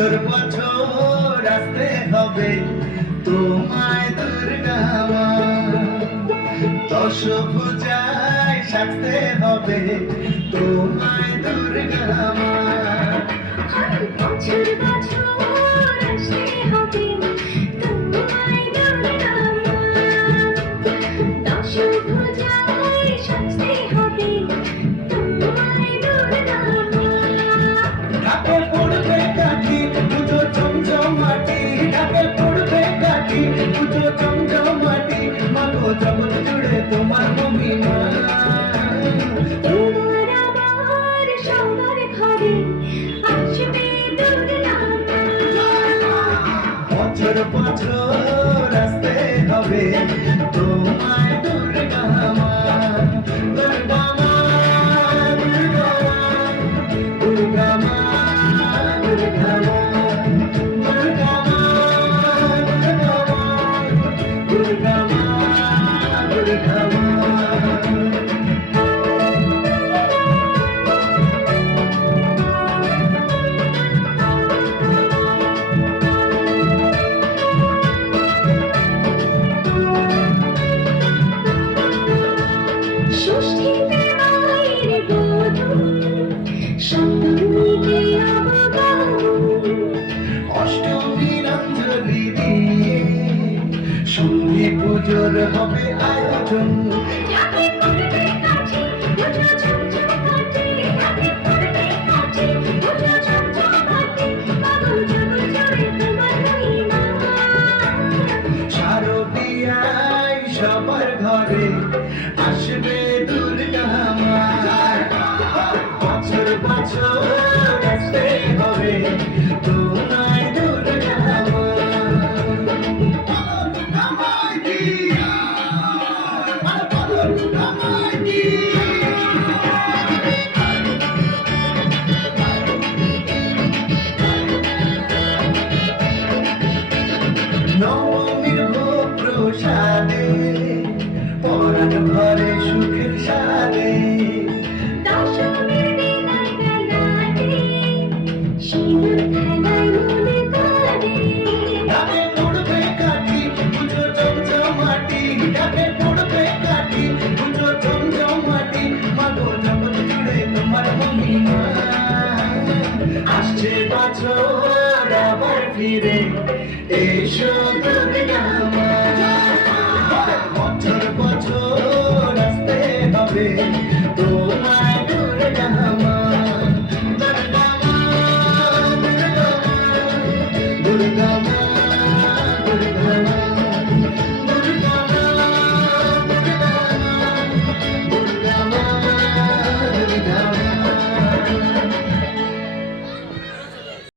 বছর বছর আসতে হবে তোমায় দুর্গা মা, দশভুজায় সাজতে হবে তোমায় দুর্গা মা। বছর বছর আসতে হবে তোমায় দুর্গা মা, দশভুজায় সাজতে হবে তোমায় দুর্গা মা। ঢাকে পড়বে কাঠি পুজো চমচমাটি, ঢাকে পড়বে কাঠি পুজো চমচমাটি, মাগো জগৎ জুড়ে তোমার মহিমা। তোমার আমার সবার ঘরে আসবে দুর্গা মা। বছর বছর আসতে হবে তোমায় দুর্গা মা, দুর্গা মা, দুর্গা মা, দুর্গা মা, দুর্গা মা, দুর্গা মা, দুর্গা মা, দুর্গা মা। ষষ্ঠীতে মায়ের বোধন, সপ্তমীতে অবগাহন, অষ্টমীর অঞ্জলি দিয়ে সন্ধি পুজোর হবে আয়োজন। ঢাকে পড়বে কাঠি পুজো ঝমঝমাটি, ঢাকে পড়বে কাঠি পুজো ঝমঝমাটি, পাগল জগৎ জুড়ে তোমার মহিমা। শারদীয়ায় সবার ঘরে আসবে দুর্গা মা, বছর বছর আসতে হবে তোমায় দুর্গা মা। নবমীর ভোগ প্রসাদে পরাণ ঘরে সুখের সাদে, দশমীর বিদায় বেলাতে সিঁদুর খেলায় মনে করে। ঢাকে পড়বে কাঠি পুজো চমচমাটি, ঢাকে পড়বে কাঠি পুজো চমচমাটি, মাগো জগৎ জুড়ে তোমার মহিমা। আসছে বছর আবার ফিরে এসো দুর্গা মা, বছর বছর আসতে হবে তোমায় দুর্গা মা, দুর্গা মা, দুর্গা মা, দুর্গা মা, দুর্গা মা।